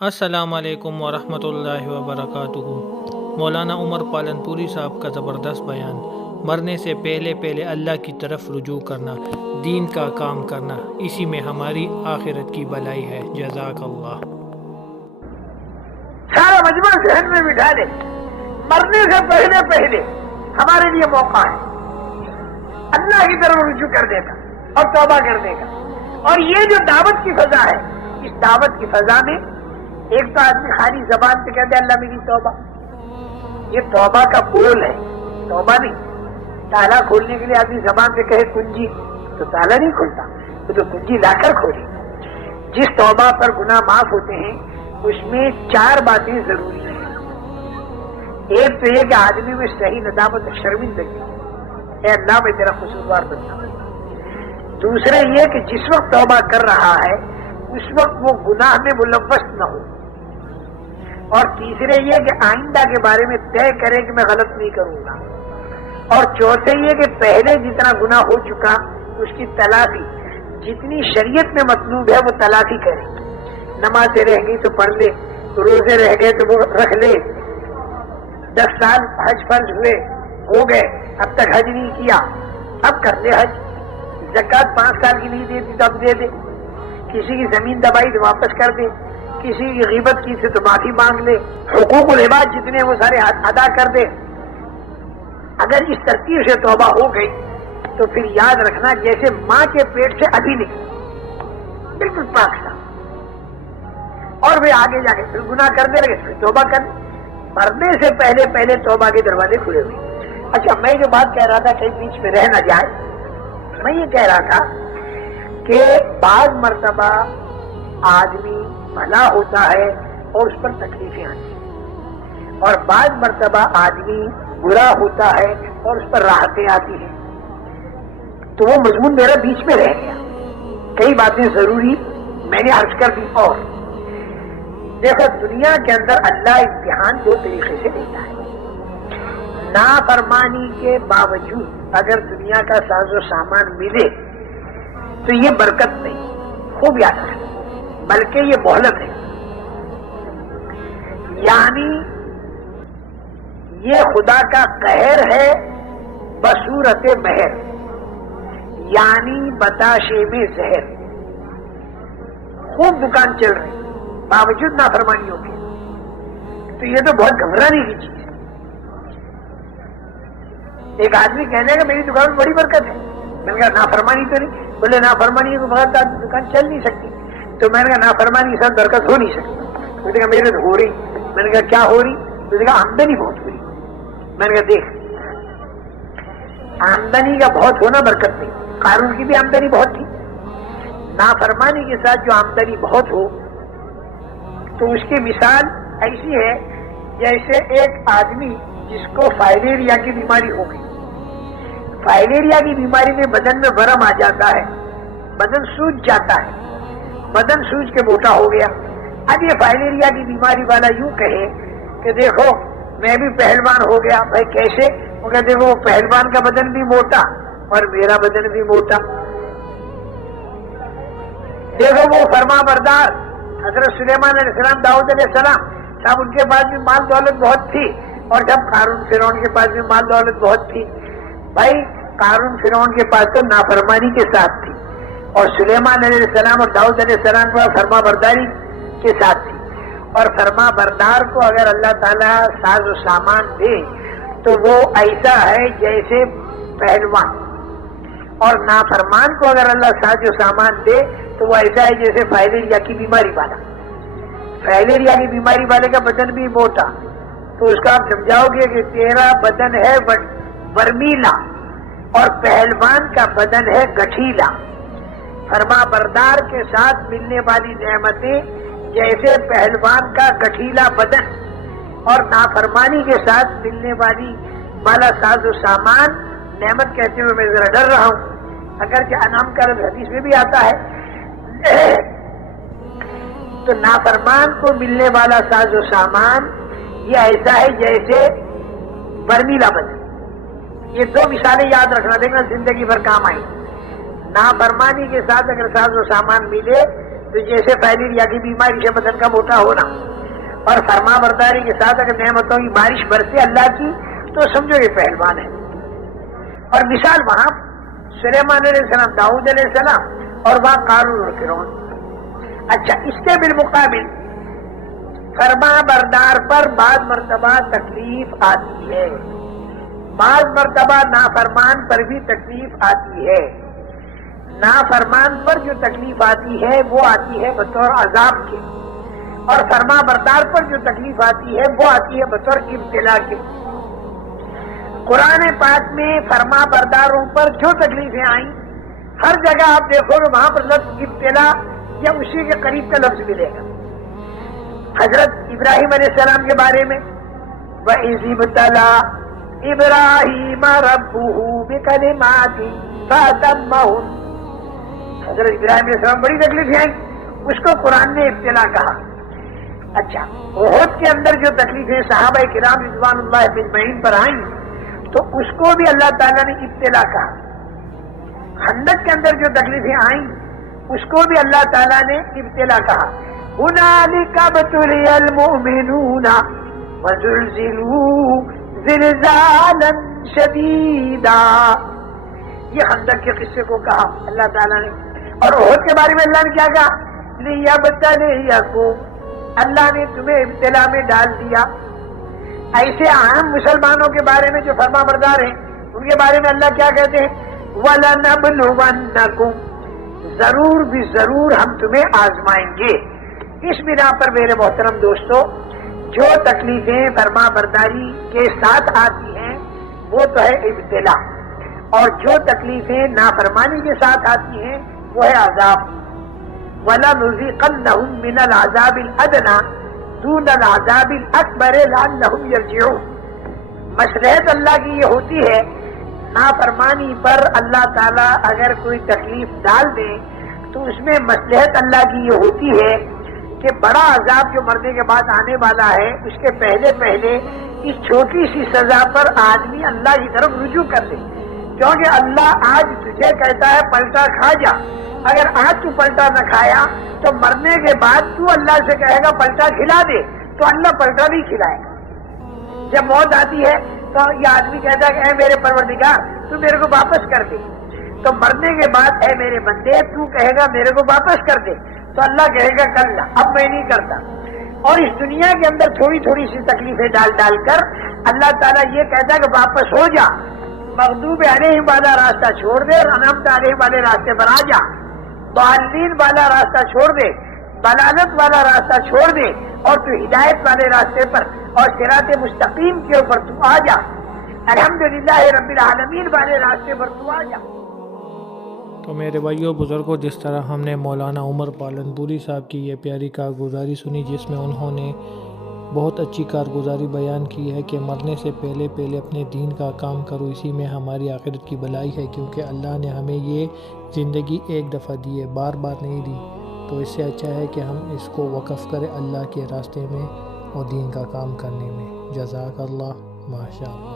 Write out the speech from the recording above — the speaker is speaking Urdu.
السلام علیکم ورحمۃ اللہ وبرکاتہ۔ مولانا عمر پالن پوری صاحب کا زبردست بیان۔ مرنے سے پہلے پہلے اللہ کی طرف رجوع کرنا، دین کا کام کرنا، اسی میں ہماری آخرت کی بلائی ہے۔ جزاک اللہ۔ سارا مجمع ذہن میں بٹھا دے۔ مرنے سے پہلے پہلے ہمارے لیے موقع ہے۔ اللہ کی طرف رجوع کر دے گا اور توبہ کر دے گا اور یہ جو دعوت کی فضا ہے، اس دعوت کی فضا میں ایک تو آدمی خالی زبان سے کہتے اللہ میری توبہ۔ یہ توبہ کا بول ہے۔ توبہ نہیں۔ تالا کھولنے کے لیے آدمی زبان سے کہے کنجی، تو تالا نہیں کھولتا، وہ تو کنجی لا کر کھولے۔ جس توبہ پر گناہ معاف ہوتے ہیں، اس میں چار باتیں ضروری ہیں۔ ایک تو یہ کہ آدمی میں صحیح ندامت شرمندگی اے اللہ، میں تیرا قصوروار بننا دوسرے یہ کہ جس وقت توبہ کر رہا ہے، اس وقت وہ گناہ میں ملوث نہ ہو۔ اور تیسرے یہ کہ آئندہ کے بارے میں طے کرے کہ میں غلط نہیں کروں گا۔ اور چوتھے یہ کہ پہلے جتنا گناہ ہو چکا، اس کی تلافی، جتنی شریعت میں مطلوب ہے، وہ تلافی کرے نمازیں رہ گئی تو پڑھ لے، روزے رہ گئے تو وہ رکھ لے۔ دس سال حج فرض ہوئے، ہو گئے، اب تک حج نہیں کیا۔ اب کر لے حج۔ زکات پانچ سال کی نہیں دیتی تو اب دے دے۔ کسی کی زمین دبائی تو واپس کر دے۔ کسی کی غیبت کی سے تو معافی مانگ لے، حقوق العباد جتنے وہ سارے ادا کر دے۔ اگر اس ترتیب سے توبہ ہو گئی تو پھر یاد رکھنا جیسے ماں کے پیٹ سے ابھی نہیں۔ بالکل پاک تھا اور وہ آگے جا کے پھر گناہ کرنے لگے، پھر توبہ کر مرنے سے پہلے پہلے توبہ کے دروازے کھلے ہوئے۔ اچھا میں جو بات کہہ رہا تھا کہیں بیچ میں رہ نہ جائے، میں یہ کہہ رہا تھا کہ بعض مرتبہ آدمی بھلا ہوتا ہے اور اس پر تکلیفیں آتی ہیں۔ اور بعض مرتبہ آدمی برا ہوتا ہے اور اس پر راحتیں آتی ہیں۔ تو وہ مضمون میرا بیچ میں رہ گیا۔ کئی باتیں ضروری میں نے عرض کر دی اور۔ دیکھو، دنیا کے اندر اللہ امتحان دو طریقے سے دیتا ہے۔ نافرمانی کے باوجود اگر دنیا کا ساز و سامان ملے تو یہ برکت نہیں، خوب یاد رکھنا۔ بلکہ یہ مہلت ہے۔ یعنی یہ خدا کا قہر ہے بصورت مہر یعنی بتاشے میں زہر۔ خوب دکان چل رہی باوجود نافرمانی ہوگی تو یہ تو بہت گھبرانے کی چیز ہے۔ ایک آدمی کہنے کا میری دکان میں بڑی برکت ہے۔ میں نے کہا، نافرمانی تو نہیں، بولے، نافرمانی کے بغیر دکان چل نہیں سکتی۔ تو میں نے کہا نافرمانی کے ساتھ برکت ہو نہیں سکتی میں نے کہا میرے ہو رہی۔ میں نے کہا کیا ہو رہی؟ میں نے کہا آمدنی بہت ہو رہی۔ میں نے کہا دیکھ، آمدنی کا بہت ہونا برکت نہیں۔ قانون کی بھی آمدنی بہت تھی۔ نافرمانی کے ساتھ جو آمدنی بہت ہو، تو اس کی مثال ایسی ہے، جیسے ایک آدمی جس کو فائلیریا کی بیماری ہو گئی۔ فائلیریا کی بیماری میں بدن میں برم آ جاتا ہے، بدن سوج جاتا ہے۔ بدن سوج کے موٹا ہو گیا۔ اب یہ فائلیریا کی بیماری والا یوں کہے کہ دیکھو، میں بھی پہلوان ہو گیا، بھائی کیسے؟ وہ کہتے دیکھو پہلوان کا بدن بھی موٹا اور میرا بدن بھی موٹا۔ دیکھو، وہ فرما بردار، حضرت سلیمان علیہ السلام، داؤد علیہ السلام، صاحب، ان کے پاس بھی مال دولت بہت تھی۔ اور جب قارون فرون کے پاس بھی مال دولت بہت تھی۔ بھائی، قارون فرون کے پاس تو نافرمانی کے ساتھ تھی۔ اور سلیمان علیہ السلام اور داؤد علیہ السلام کو فرما برداری کے ساتھ تھی۔ اور فرما بردار کو اگر اللہ تعالیٰ ساز و سامان دے تو وہ ایسا ہے جیسے پہلوان۔ اور نافرمان کو اگر اللہ ساز و سامان دے تو وہ ایسا ہے جیسے فائلیریا کی بیماری والا۔ فائلیریا کی بیماری والے کا بدن بھی موٹا۔ تو اس کا آپ سمجھاؤ گے کہ تیرا بدن ہے برمیلا اور پہلوان کا بدن ہے گٹھیلا۔ فرما بردار کے ساتھ ملنے والی نعمتیں جیسے پہلوان کا گٹھیلا بدن اور نافرمانی کے ساتھ ملنے والی بالا ساز و سامان، نعمت کہتے ہوئے میں ذرا ڈر رہا ہوں۔ اگر کہ انعام کا حدیث میں بھی آتا ہے۔ تو نافرمان کو ملنے والا ساز و سامان یہ ایسا ہے جیسے برمیلا بدن۔ یہ دو مثالیں یاد رکھنا، دیکھنا زندگی بھر کام آئی نافرمانی کے ساتھ اگر ساز و سامان ملے تو جیسے پھیلی یا کی بیماری سے بدن کا موٹا ہونا۔ اور فرما برداری کے ساتھ اگر نعمتوں کی بارش برسے اللہ کی، تو سمجھو یہ پہلوان ہے۔ اور مثال وہاں، سلیمان علیہ السلام، داؤد علیہ السلام اور وہاں قارون اور فرعون۔ اچھا اس کے بالمقابل فرما بردار پر بعض مرتبہ تکلیف آتی ہے۔ بعض مرتبہ نافرمان پر بھی تکلیف آتی ہے۔ نافرمان پر جو تکلیف آتی ہے، وہ آتی ہے بطور عذاب کے۔ اور فرما بردار پر جو تکلیف آتی ہے، وہ آتی ہے بطور ابتلا کے۔ قرآن پاک میں فرما برداروں پر جو تکلیفیں آئیں، ہر جگہ آپ دیکھو گے وہاں پر لفظ ابتلا یا اسی کے قریب کا لفظ ملے گا۔ حضرت ابراہیم علیہ السلام کے بارے میں وہ عزیب تلا ابراہیم ربات حضرت ابراہیم علیہ السلام بڑی تکلیفیں آئیں اس کو قرآن نے ابتلا کہا۔ اچھا عہد کے اندر جو تکلیفیں صحابہ کرام رضوان اللہ مجمعین پر آئیں، تو اس کو بھی اللہ تعالیٰ نے ابتلا کہا۔ خندق کے اندر جو تکلیفیں آئیں، اس کو بھی اللہ تعالیٰ نے ابتلا کہا۔ هنالك یہ خندق کے قصے کو کہا۔ اللہ تعالیٰ نے اور عہد کے بارے میں اللہ نے کیا کہا؟ لِيَبْتَلِيَكُمْ اللہ نے تمہیں ابتلا میں ڈال دیا۔ ایسے عام مسلمانوں کے بارے میں جو فرما بردار ہیں، ان کے بارے میں اللہ کیا کہتے ہیں؟ وَلَنَبْلُوَنَّكُمْ۔ ضرور بھی ضرور ہم تمہیں آزمائیں گے۔ اس بنا پر میرے محترم دوستو، جو تکلیفیں فرما برداری کے ساتھ آتی ہیں، وہ تو ہے ابتلا۔ اور جو تکلیفیں نافرمانی کے ساتھ آتی ہیں وہ ہے عذاب. وَلَنُذِقَنَّهُمْ مِنَ الْعَذَابِ الْأَدْنَى دُونَ الْعَذَابِ الْأَكْبَرِ لَعَلَّهُمْ يَرْجِعُونَ. مصلحت اللہ کی یہ ہوتی ہے، نافرمانی پر اللہ تعالیٰ اگر کوئی تکلیف ڈال دے، تو اس میں مصلحت اللہ کی یہ ہوتی ہے کہ بڑا عذاب جو مرنے کے بعد آنے والا ہے، اس کے پہلے پہلے اس چھوٹی سی سزا پر آدمی اللہ کی طرف رجوع کر دے کیونکہ اللہ آج تجھے کہتا ہے، پلٹا کھا جا۔ اگر آج تو پلٹا نہ کھایا تو مرنے کے بعد تو اللہ سے کہے گا پلٹا کھلا دے، تو اللہ پلٹا بھی کھلائے گا۔ جب موت آتی ہے تو یہ آدمی کہتا ہے کہ اے میرے پروردگار، تو میرے کو واپس کر دے۔ تو مرنے کے بعد اے میرے بندے، تو کہے گا میرے کو واپس کر دے۔ تو اللہ کہے گا، کر لا، اب میں نہیں کرتا۔ اور اس دنیا کے اندر تھوڑی تھوڑی سی تکلیفیں ڈال ڈال کر اللہ تعالیٰ یہ کہتا ہے کہ واپس ہو جا۔ مغدوب علیہ والا راستہ چھوڑ دے اور انمت علیہ والے راستے پر آ جا۔ بالین والا راستہ چھوڑ دے بلالت والا راستہ چھوڑ دے اور تو ہدایت والے راستے پر اور سرات مستقیم کے اوپر تو آ جا۔ الحمدللہ رب العالمین والے راستے پر تو آ جا۔ تو میرے بھائیوں بزرگوں جس طرح ہم نے مولانا عمر پالن پوری صاحب کی یہ پیاری کارگزاری سنی، جس میں انہوں نے بہت اچھی کارگزاری بیان کی ہے کہ مرنے سے پہلے پہلے اپنے دین کا کام کرو، اسی میں ہماری آخرت کی بلائی ہے، کیونکہ اللہ نے ہمیں یہ زندگی ایک دفعہ دی ہے، بار بار نہیں دی۔ تو اس سے اچھا ہے کہ ہم اس کو وقف کریں اللہ کے راستے میں اور دین کا کام کرنے میں۔ جزاک اللہ ماشاء اللہ